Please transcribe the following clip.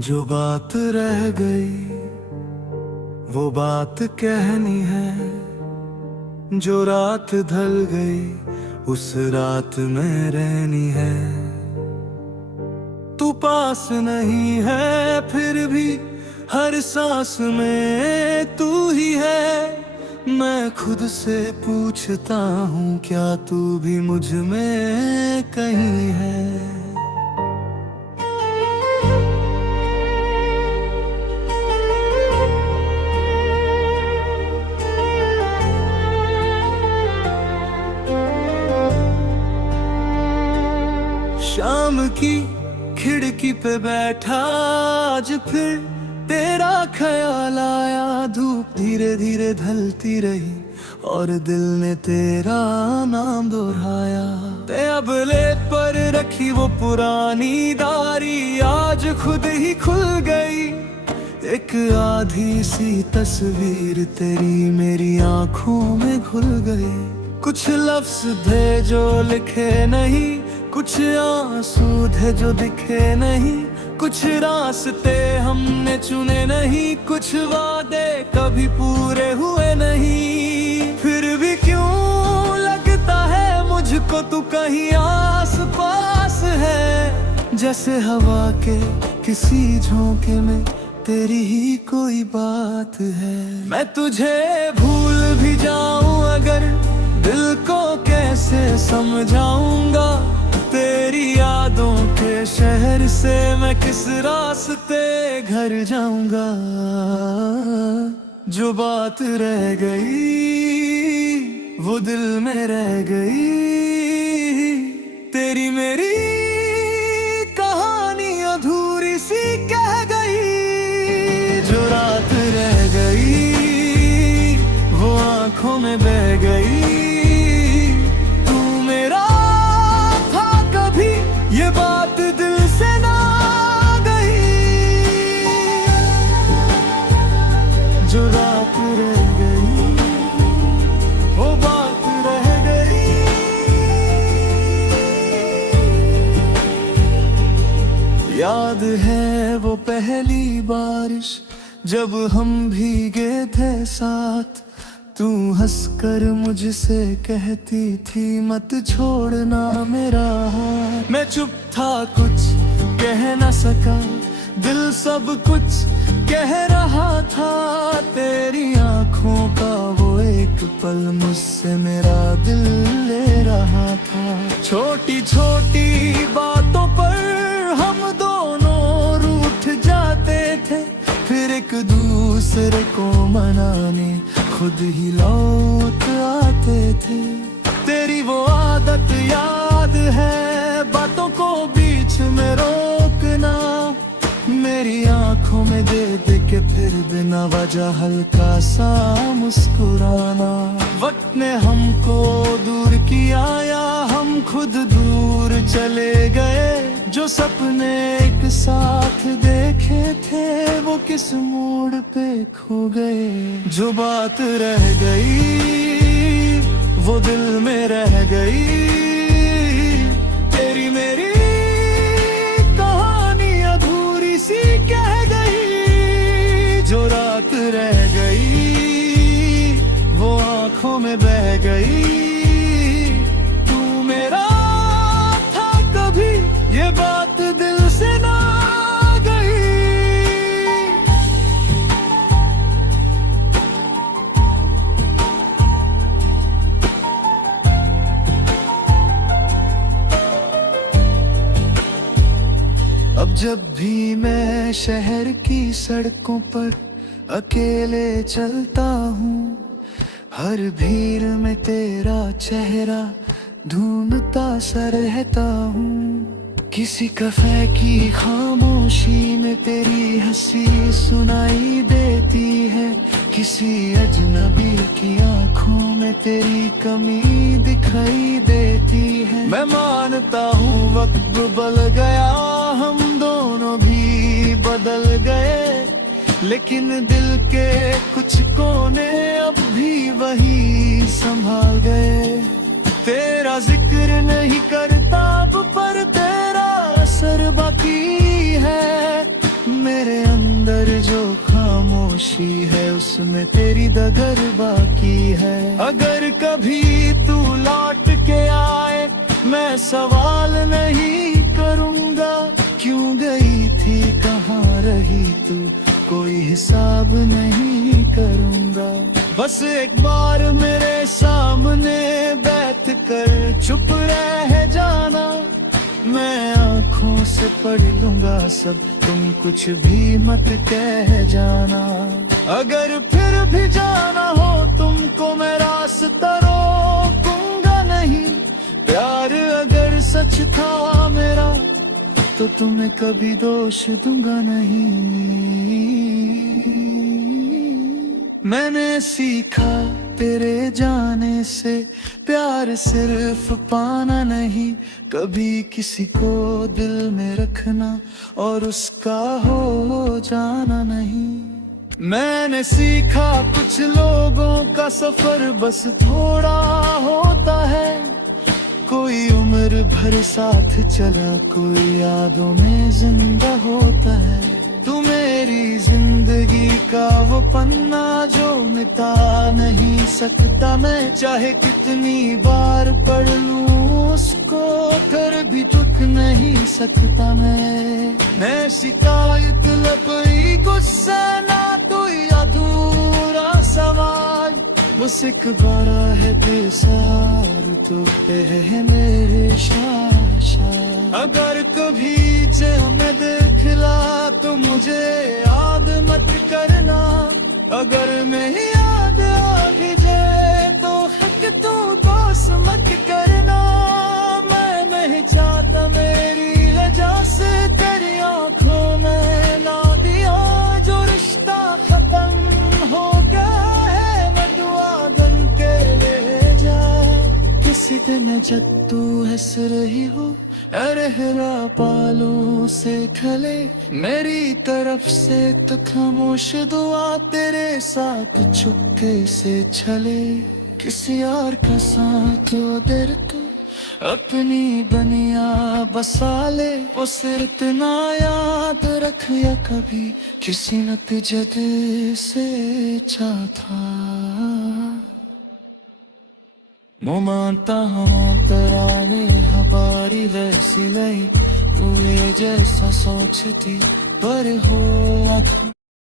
जो बात रह गई वो बात कहनी है, जो रात ढल गई उस रात में रहनी है। तू पास नहीं है फिर भी हर सांस में तू ही है। मैं खुद से पूछता हूँ क्या तू भी मुझ में कहीं है। शाम की खिड़की पे बैठा आज फिर तेरा ख्याल आया। धूप धीरे धीरे ढलती रही और दिल ने तेरा नाम दोहराया। ते अब ले पर रखी वो पुरानी डायरी आज खुद ही खुल गई। एक आधी सी तस्वीर तेरी मेरी आंखों में घुल गई। कुछ लफ्ज थे जो लिखे नहीं, कुछ आंसू थे जो दिखे नहीं, कुछ रास्ते हमने चुने नहीं, कुछ वादे कभी पूरे हुए नहीं। फिर भी क्यों लगता है मुझको तू कहीं आस पास है। जैसे हवा के किसी झोंके में तेरी ही कोई बात है। मैं तुझे भूल भी जाऊं अगर दिल को कैसे समझाऊंगा। तेरी यादों के शहर से मैं किस रास्ते घर जाऊंगा। जो बात रह गई वो दिल में रह गई। तेरी मेरी कहानी अधूरी सी कह गई। जो रात रह गई वो आंखों में बह गई। ये बात दिल से ना गई। जो रात रह गई वो बात रह गई। याद है वो पहली बारिश जब हम भीगे थे साथ। तू हंसकर मुझसे कहती थी मत छोड़ना मेरा हाथ। मैं चुप था कुछ कह न सका, दिल सब कुछ कह रहा था। तेरी आंखों का वो एक पल मुझसे मेरा दिल ले रहा था। छोटी छोटी बातों पर हम दोनों रूठ जाते थे, फिर एक दूसरे को मनाने खुद ही लौट आते थे। तेरी वो आदत याद है बातों को बीच में रोकना। मेरी आंखों में दे दे के फिर बिना वजह हल्का सा मुस्कुराना। वक्त ने हमको दूर किया या हम खुद दूर चले गए। जो सपने एक साथ देखे थे वो किस मोड़ पे खो गए। जो बात रह गई वो दिल में रह गई। तेरी मेरी कहानी अधूरी सी कह गई। जो रात रह गई वो आंखों में बह गई। तू मेरा था कभी ये बात दिल से ना गई। अब जब भी मैं शहर की सड़कों पर अकेले चलता हूँ, हर भीड़ में तेरा चेहरा ढूंढता सा रहता हूँ। किसी कैफे की खामोशी में तेरी हंसी सुनाई देती है। किसी अजनबी की आंखों में तेरी कमी दिखाई देती है। मैं मानता हूँ वक्त बदल गया, हम दोनों भी बदल गए, लेकिन दिल के कुछ कोने अब भी वही संभाल गए। तेरा जिक्र नहीं करता अब पर तेरा असर बाकी है। मेरे अंदर जो खामोशी है उसमें तेरी डगर बाकी है। अगर कभी तू लौट के आए मैं सवाल नहीं करूँगा, क्यों गई थी कहाँ रही तू कोई हिसाब नहीं करूँगा। बस एक बार मेरे सामने बैठ कर चुप रह जाना, मैं आँखों से पढ़ लूँगा सब, तुम कुछ भी मत कह जाना। अगर फिर भी जाना हो तुमको मैं रास्ता रोकूंगा नहीं, प्यार अगर सच था मेरा तो तुम्हें कभी दोष दूंगा नहीं। मैंने सीखा तेरे जाने से प्यार सिर्फ पाना नहीं, कभी किसी को दिल में रखना और उसका हो जाना नहीं। मैंने सीखा कुछ लोगों का सफर बस थोड़ा होता है, कोई उम्र भर साथ चला कोई यादों में जिंदा होता है। तू मेरी जिंदगी का वो पन्ना जो मिटा नहीं सकता मैं, चाहे कितनी बार पढ़ लूं उसको फिर भी दुख नहीं सकता मैं शिकायत लपई गुस्सा ना तू अधूरा सवाल, बस एक बारा है बेसहार तो पे है मेरे शाशा। अगर कभी जे मैं देखला तो मुझे याद मत करना, अगर मैं याद आ भी जाए तो हक तू दोष मत करना। मैं नहीं चाहता मेरी वजह से तेरी आंखों में ना दिया जो रिश्ता खत्म हो गया है, मैं दुआ बन के ले जाए। किसी दिन जब तू हंस रही हो रहरा पालू से खले मेरी तरफ से तो खामोश दुआ तेरे साथ छुपके से छले। किसी और का साथ वो देर तो अपनी बनिया बसा ले, वो सिर इतना याद रख या कभी किसी न तुझे दिल से चाहा। मोमांता हम तराने हमारी वैसी नहीं, तू ये जैसा सोचती पर हो